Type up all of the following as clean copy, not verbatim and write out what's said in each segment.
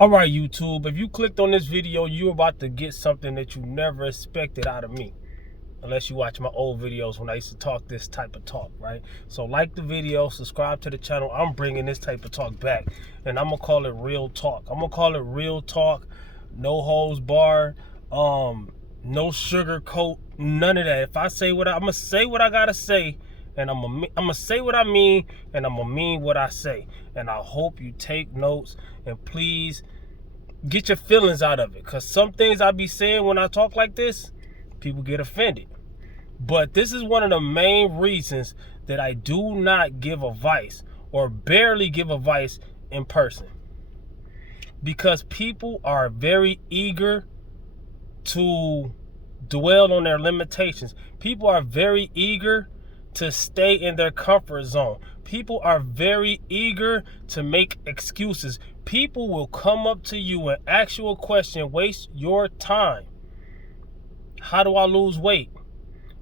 All right, YouTube, if you clicked on this video, you're about to get something that you never expected out of me. Unless you watch my old videos when I used to talk this type of talk, right? So like the video, subscribe to the channel. I'm bringing this type of talk back, and I'm going to call it real talk. I'm going to call it real talk, no holds barred, no sugar coat, none of that. If I say I'm going to say what I got to say, and I'm gonna say what I mean, and I'm gonna mean what I say. And I hope you take notes, and please get your feelings out of it, because some things I be saying when I talk like this, people get offended. But this is one of the main reasons that I do not give advice, or barely give advice in person, because people are very eager to dwell on their limitations. People are very eager to stay in their comfort zone. People are very eager to make excuses. People will come up to you and ask you a question, waste your time. How do I lose weight?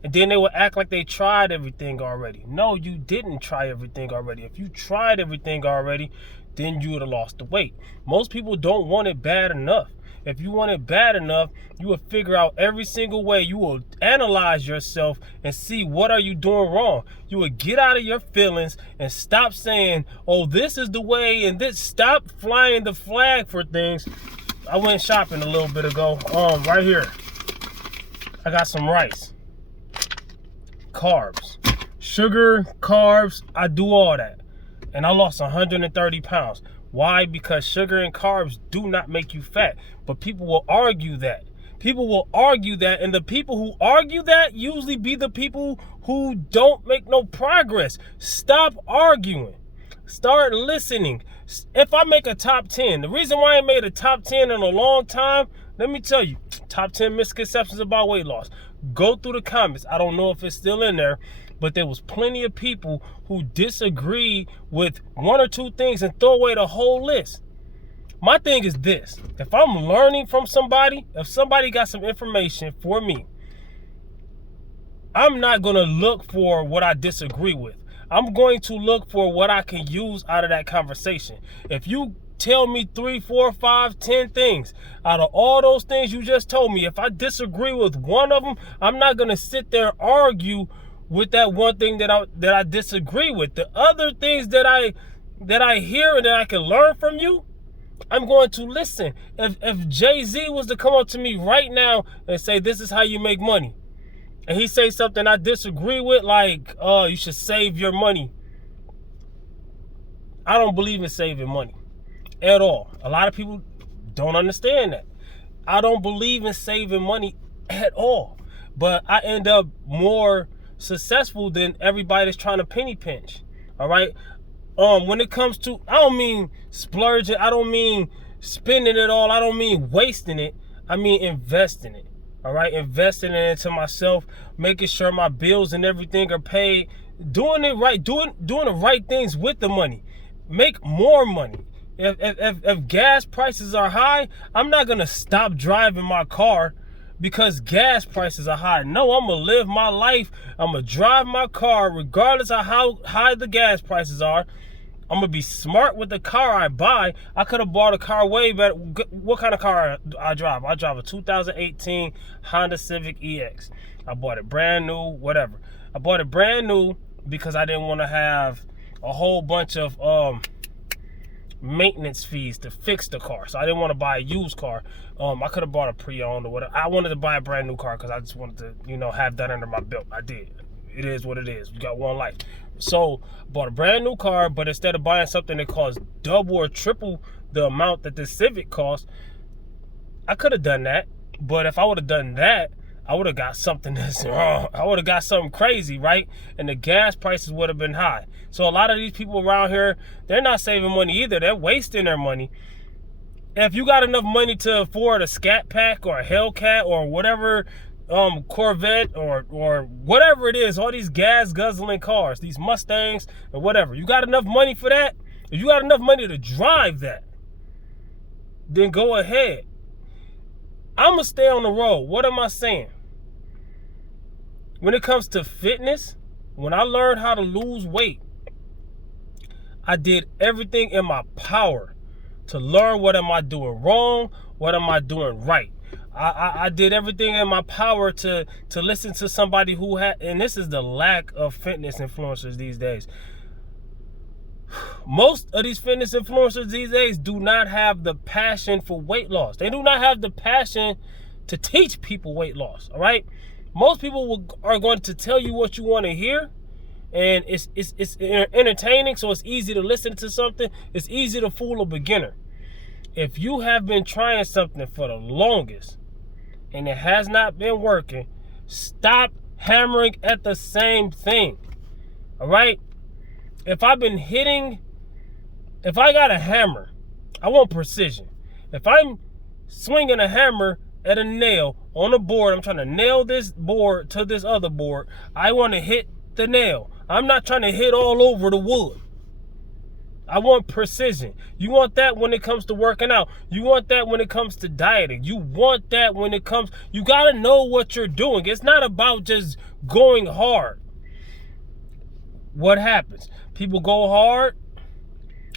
And then they will act like they tried everything already. No, you didn't try everything already. If you tried everything already, then you would have lost the weight. Most people don't want it bad enough. If you want it bad enough, you will figure out every single way. You will analyze yourself and see what are you doing wrong. You will get out of your feelings and stop saying, oh, this is the way, and this. Stop flying the flag for things. I went shopping a little bit ago. Right here, I got some rice, carbs, sugar, carbs. I do all that, and I lost 130 pounds. Why? Because sugar and carbs do not make you fat. But people will argue that. People will argue that, and the people who argue that usually be the people who don't make no progress. Stop arguing. Start listening. If I make a top 10, the reason why I ain't made a top 10 in a long time, let me tell you, top 10 misconceptions about weight loss. Go through the comments. I don't know if it's still in there, but there was plenty of people who disagreed with one or two things and throw away the whole list. My thing is this: if I'm learning from somebody, if somebody got some information for me, I'm not going to look for what I disagree with. I'm going to look for what I can use out of that conversation. If you tell me 3, 4, 5, 10 things, out of all those things you just told me, if I disagree with one of them, I'm not going to sit there and argue with that one thing that I disagree with. The other things that I hear and that I can learn from you, I'm going to listen. If Jay-Z was to come up to me right now and say, this is how you make money, and he say something I disagree with, like, you should save your money, I don't believe in saving money at all. A lot of people don't understand that. I don't believe in saving money at all. But I end up more successful than everybody that's trying to penny pinch. All right. When it comes to, I don't mean splurging. I don't mean spending it all. I don't mean wasting it. I mean investing it. All right. Investing it into myself, making sure my bills and everything are paid, doing it right, doing the right things with the money. Make more money. If gas prices are high, I'm not going to stop driving my car because gas prices are high. No, I'm going to live my life. I'm going to drive my car regardless of how high the gas prices are. I'm going to be smart with the car I buy. I could have bought a car way better. What kind of car I drive? I drive a 2018 Honda Civic EX. I bought it brand new, whatever. I bought it brand new because I didn't want to have a whole bunch of maintenance fees to fix the car. So I didn't want to buy a used car. I could have bought a pre-owned or whatever. I wanted to buy a brand new car because I just wanted to, have that under my belt. I did. It is what it is. You got one life. So bought a brand new car, but instead of buying something that costs double or triple the amount that this Civic costs, I could have done that. But if I would have done that, I would have got something that's wrong. I would have got something crazy, right? And the gas prices would have been high. So a lot of these people around here, they're not saving money either. They're wasting their money. If you got enough money to afford a Scat Pack or a Hellcat or whatever, Corvette or whatever it is, all these gas guzzling cars, these Mustangs or whatever, you got enough money for that? If you got enough money to drive that, then go ahead. I'm going to stay on the road. What am I saying? When it comes to fitness, when I learned how to lose weight, I did everything in my power to learn what am I doing wrong, what am I doing right. I did everything in my power to listen to somebody who had, and this is the lack of fitness influencers these days. Most of these fitness influencers these days do not have the passion for weight loss. They do not have the passion to teach people weight loss, all right? Most people are going to tell you what you want to hear, and it's entertaining, so it's easy to listen to something. It's easy to fool a beginner. If you have been trying something for the longest and it has not been working, stop hammering at the same thing, all right? If I got a hammer, I want precision. If I'm swinging a hammer at a nail on a board, I'm trying to nail this board to this other board, I want to hit the nail. I'm not trying to hit all over the wood. I want precision. You want that when it comes to working out. You want that when it comes to dieting. You want that when it comes, you got to know what you're doing. It's not about just going hard. What happens? People go hard,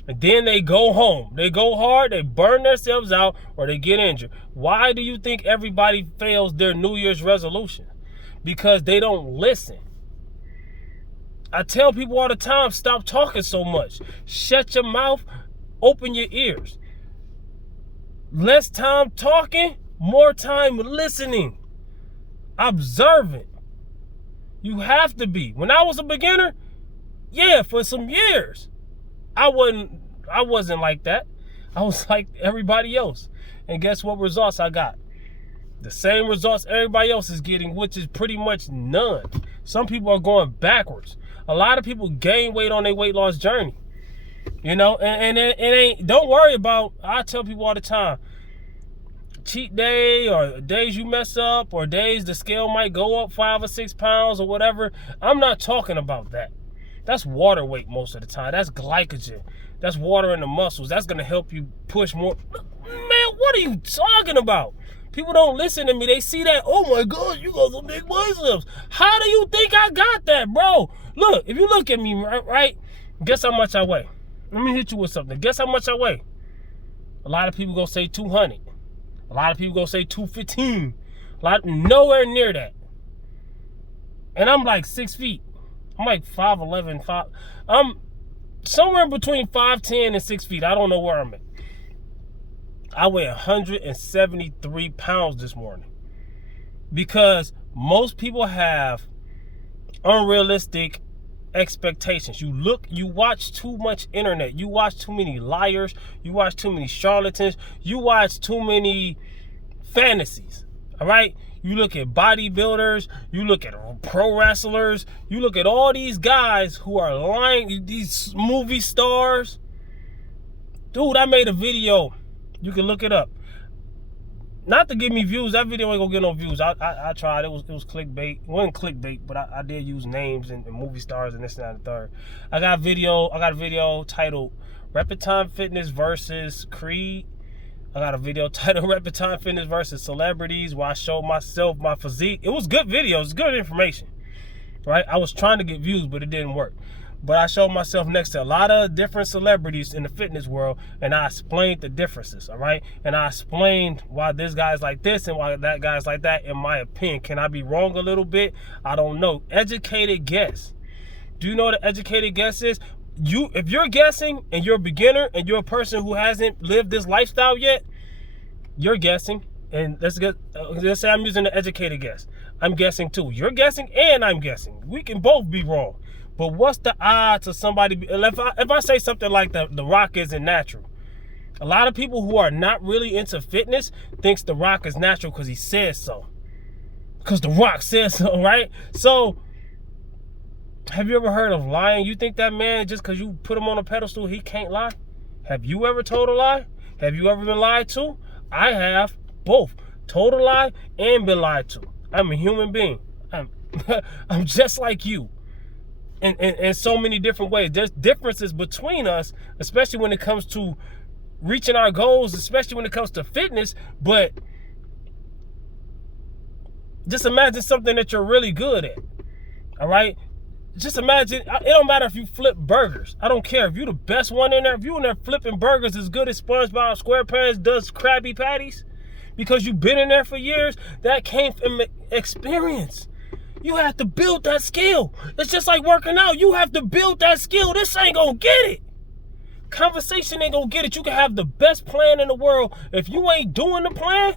and then they go home. They go hard, they burn themselves out, or they get injured. Why do you think everybody fails their New Year's resolution? Because they don't listen. I tell people all the time, stop talking so much. Shut your mouth, open your ears. Less time talking, more time listening, observant. You have to be. When I was a beginner, yeah, for some years, I wasn't like that. I was like everybody else. And guess what results I got? The same results everybody else is getting, which is pretty much none. Some people are going backwards. A lot of people gain weight on their weight loss journey. You know, and it ain't, don't worry about, I tell people all the time, cheat day or days you mess up or days the scale might go up 5 or 6 pounds or whatever. I'm not talking about that. That's water weight most of the time. That's glycogen. That's water in the muscles. That's going to help you push more. Man, what are you talking about? People don't listen to me. They see that, oh my God, you got some big biceps. How do you think I got that, bro? Look, if you look at me, right? Guess how much I weigh. Let me hit you with something. Guess how much I weigh? A lot of people gonna say 200. A lot of people gonna say 215. Nowhere near that. And I'm like 6 feet. I'm like 5'11", I'm somewhere between 5'10" and 6 feet. I don't know where I'm at. I weigh 173 pounds this morning because most people have unrealistic expectations. You watch too much internet. You watch too many liars. You watch too many charlatans. You watch too many fantasies. All right? You look at bodybuilders. You look at pro wrestlers. You look at all these guys who are lying, these movie stars. Dude, I made a video. You can look it up. Not to give me views. That video ain't gonna get no views. I tried. It was clickbait. It wasn't clickbait, but I did use names and movie stars and this and that and the third. I got a video titled Repetime Fitness versus Creed. I got a video titled Repetime Fitness versus Celebrities where I showed myself, my physique. It was good video. It's good information. Right? I was trying to get views, but it didn't work. But I showed myself next to a lot of different celebrities in the fitness world, and I explained the differences, all right? And I explained why this guy's like this and why that guy's like that, in my opinion. Can I be wrong a little bit? I don't know. Educated guess. Do you know what an educated guess is? If you're guessing and you're a beginner and you're a person who hasn't lived this lifestyle yet, you're guessing. And let's say I'm using the educated guess. I'm guessing too. You're guessing and I'm guessing. We can both be wrong. But what's the odds of somebody, if I say something like the Rock isn't natural, a lot of people who are not really into fitness thinks the Rock is natural because he says so. Because the Rock says so, right? So, have you ever heard of lying? You think that man, just because you put him on a pedestal, he can't lie? Have you ever told a lie? Have you ever been lied to? I have, both. Told a lie and been lied to. I'm a human being. I'm just like you. In so many different ways. There's differences between us, especially when it comes to reaching our goals, especially when it comes to fitness. But just imagine something that you're really good at. All right? just imagine, it don't matter if you flip burgers. I don't care. If you the best one in there, if you in there flipping burgers as good as SpongeBob SquarePants does Krabby Patties, because you've been in there for years, that came from experience. You have to build that skill. It's just like working out. You have to build that skill. This ain't gonna get it. Conversation ain't gonna get it. You can have the best plan in the world. If you ain't doing the plan,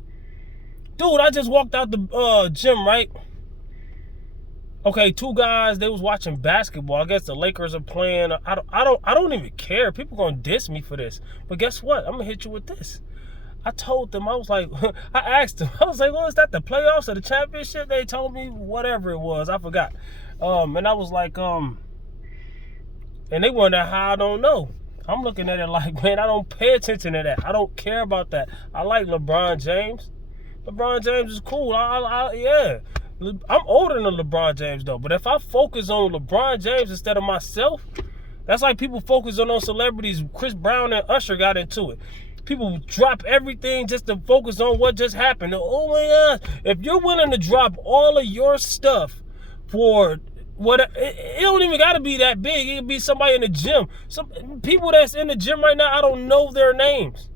dude, I just walked out the gym, right? Okay, two guys, they was watching basketball. I guess the Lakers are playing. I don't even care. People gonna diss me for this. But guess what? I'm gonna hit you with this. I told them, I was like, I asked them, I was like, well, is that the playoffs or the championship? They told me whatever it was. I forgot. And I was like, and they wonder how I don't know. I'm looking at it like, man, I don't pay attention to that. I don't care about that. I like LeBron James. LeBron James is cool. Yeah. I'm older than LeBron James, though. But if I focus on LeBron James instead of myself, that's like people focus on those celebrities. Chris Brown and Usher got into it. People drop everything just to focus on what just happened. Oh, my God. If you're willing to drop all of your stuff for what, it don't even got to be that big. It could be somebody in the gym. Some people that's in the gym right now, I don't know their names.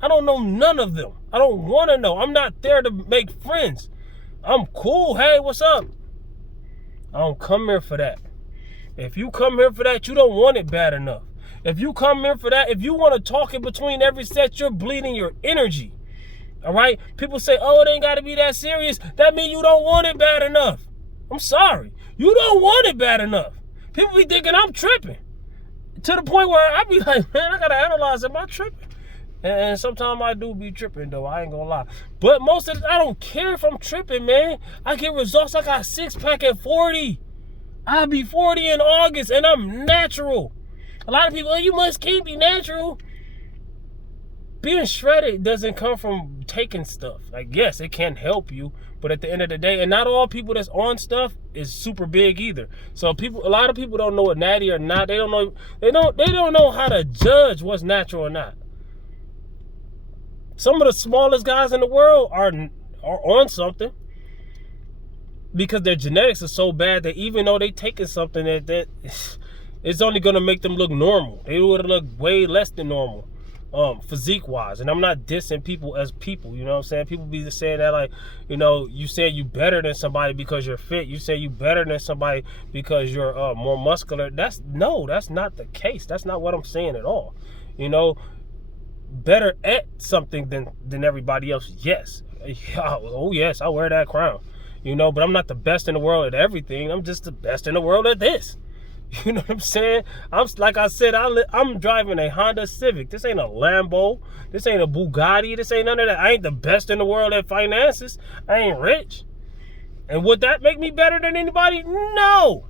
I don't know none of them. I don't want to know. I'm not there to make friends. I'm cool. Hey, what's up? I don't come here for that. If you come here for that, you don't want it bad enough. If you come here for that, if you want to talk in between every set, you're bleeding your energy. All right? People say, oh, it ain't got to be that serious. That means you don't want it bad enough. I'm sorry. You don't want it bad enough. People be thinking I'm tripping. To the point where I be like, man, I got to analyze, am I tripping? And sometimes I do be tripping, though. I ain't gonna lie. But most of the time, I don't care if I'm tripping, man. I get results. I got 6-pack at 40. I'll be 40 in August, and I'm natural. A lot of people, oh, you must keep be natural. Being shredded doesn't come from taking stuff. Like, yes, it can help you, but at the end of the day, and not all people that's on stuff is super big either. So a lot of people don't know what natty or not. They don't know how to judge what's natural or not. Some of the smallest guys in the world are on something because their genetics are so bad that even though they taking something that it's only going to make them look normal. They would look way less than normal, physique-wise. And I'm not dissing people as people, you know what I'm saying? People be just saying that like, you know, you say you better than somebody because you're fit. You say you better than somebody because you're more muscular. That's not the case. That's not what I'm saying at all. You know, better at something than everybody else. Yes. Oh, yes, I wear that crown. You know, but I'm not the best in the world at everything. I'm just the best in the world at this. You know what I'm saying? Like I said, I'm driving a Honda Civic. This ain't a Lambo. This ain't a Bugatti. This ain't none of that. I ain't the best in the world at finances. I ain't rich. And would that make me better than anybody? No.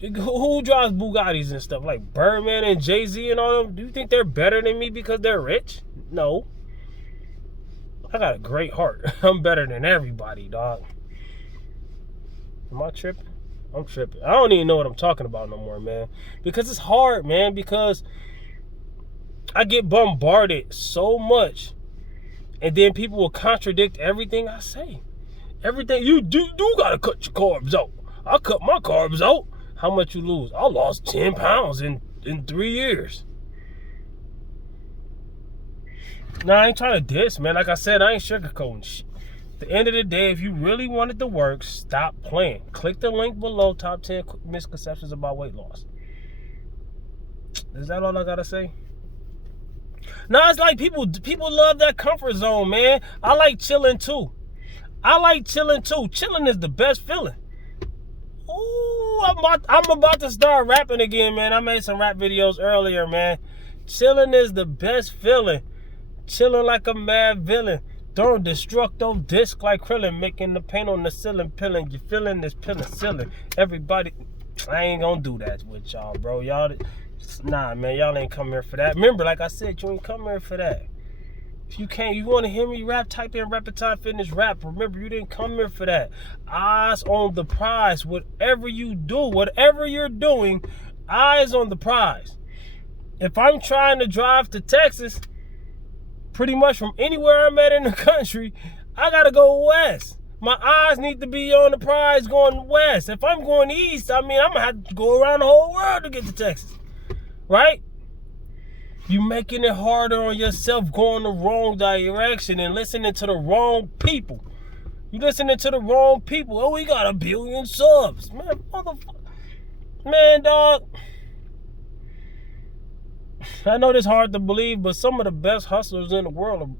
Who drives Bugattis and stuff? Like Birdman and Jay-Z and all them? Do you think they're better than me because they're rich? No. I got a great heart. I'm better than everybody, dog. Am I tripping? I'm tripping. I don't even know what I'm talking about no more, man. Because it's hard, man. Because I get bombarded so much. And then people will contradict everything I say. Everything. You do gotta cut your carbs out. I cut my carbs out. How much you lose? I lost 10 pounds in 3 years. Nah, I ain't trying to diss, man. Like I said, I ain't sugarcoating shit. At the end of the day, if you really wanted to work, stop playing. Click the link below, top 10 misconceptions about weight loss. Is that all I gotta say? No, it's like people love that comfort zone, man. I like chilling too. Chilling is the best feeling. Ooh, I'm about to start rapping again, man. I made some rap videos earlier, man. Chilling is the best feeling. Chilling like a mad villain. Throwing destructo disc like Krillin, making the paint on the ceiling, pilling. You feeling this penicillin. Everybody, I ain't gonna do that with y'all, bro. Y'all, nah, man, y'all ain't come here for that. Remember, like I said, you ain't come here for that. If you can't, you want to hear me rap, type in Repetime Fitness Rap. Remember, you didn't come here for that. Eyes on the prize. Whatever you do, whatever you're doing, eyes on the prize. If I'm trying to drive to Texas, pretty much from anywhere I'm at in the country, I got to go west. My eyes need to be on the prize going west. If I'm going east, I mean, I'm going to have to go around the whole world to get to Texas. Right? You making it harder on yourself, going the wrong direction and listening to the wrong people. You listening to the wrong people. Oh, we got 1 billion subs. Man, motherfucker. Man, dog. I know this is hard to believe, but some of the best hustlers in the world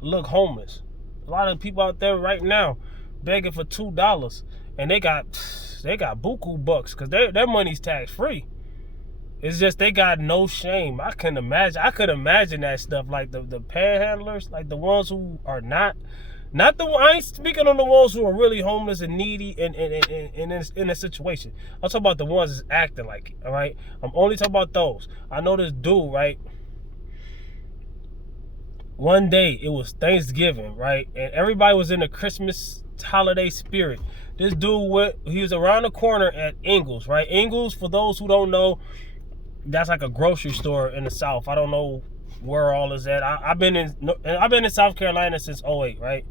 look homeless. A lot of people out there right now begging for $2, and they got buku bucks because their money's tax free. It's just they got no shame. I could imagine that stuff, like the panhandlers, like the ones who are not the. I ain't speaking on the ones who are really homeless and needy and in a situation. I'm talking about the ones that's acting like it. All right, I'm only talking about those. I know this dude, right? One day it was Thanksgiving, right? And everybody was in the Christmas holiday spirit. This dude he was around the corner at Ingles, right? Ingles, for those who don't know, that's like a grocery store in the South. I don't know where all is at. I've been in South Carolina since 2008, right?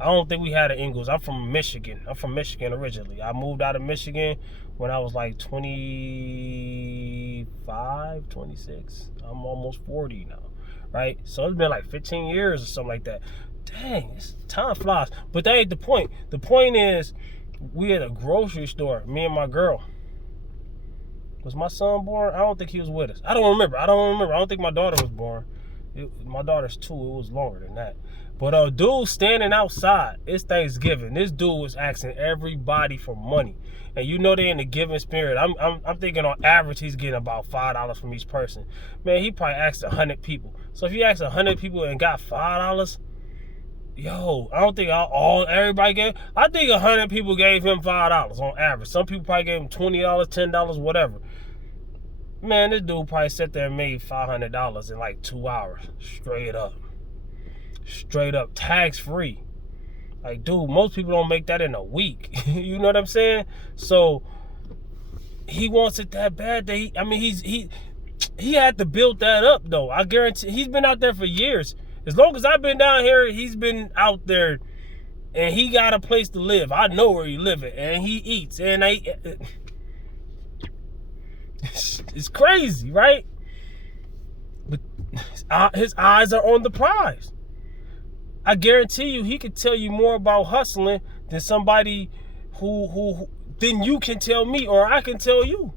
I don't think we had an Ingles. I'm from Michigan. I'm from Michigan originally. I moved out of Michigan when I was like 25, 26. I'm almost 40 now. Right? So it's been like 15 years or something like that. Dang, time flies. But that ain't the point. The point is, we at a grocery store, me and my girl. Was my son born? I don't think he was with us. I don't remember. I don't think my daughter was born. My daughter's 2. It was longer than that. But a dude standing outside. It's Thanksgiving. This dude was asking everybody for money. And you know they in the giving spirit. I'm thinking on average he's getting about $5 from each person. Man, he probably asked 100 people. So if you asked 100 people and got $5, yo, I don't think everybody gave. I think 100 people gave him $5 on average. Some people probably gave him $20, $10, whatever. Man, this dude probably sat there and made $500 in like 2 hours. Straight up, tax free. Like, dude, most people don't make that in a week. You know what I'm saying? So he wants it that bad that he had to build that up though. I guarantee he's been out there for years. As long as I've been down here, he's been out there, and he got a place to live. I know where he lives, and he eats, and it's crazy, right? But his eyes are on the prize. I guarantee you, he could tell you more about hustling than somebody who than you can tell me, or I can tell you.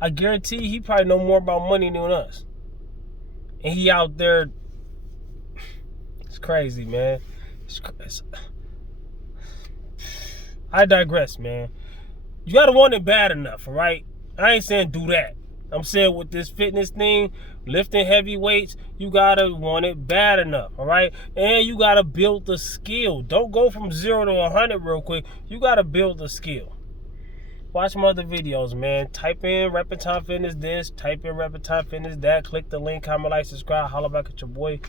I guarantee he probably know more about money than us. And he out there. It's crazy, man. I digress, man. You gotta want it bad enough, all right? I ain't saying do that. I'm saying with this fitness thing, lifting heavy weights, you gotta want it bad enough, all right? And you gotta build the skill. Don't go from 0 to 100 real quick. You gotta build the skill. Watch my other videos, man. Type in Reppin' Time Fitness this, type in Reppin' Time Fitness that. Click the link, comment, like, subscribe, holla back at your boy.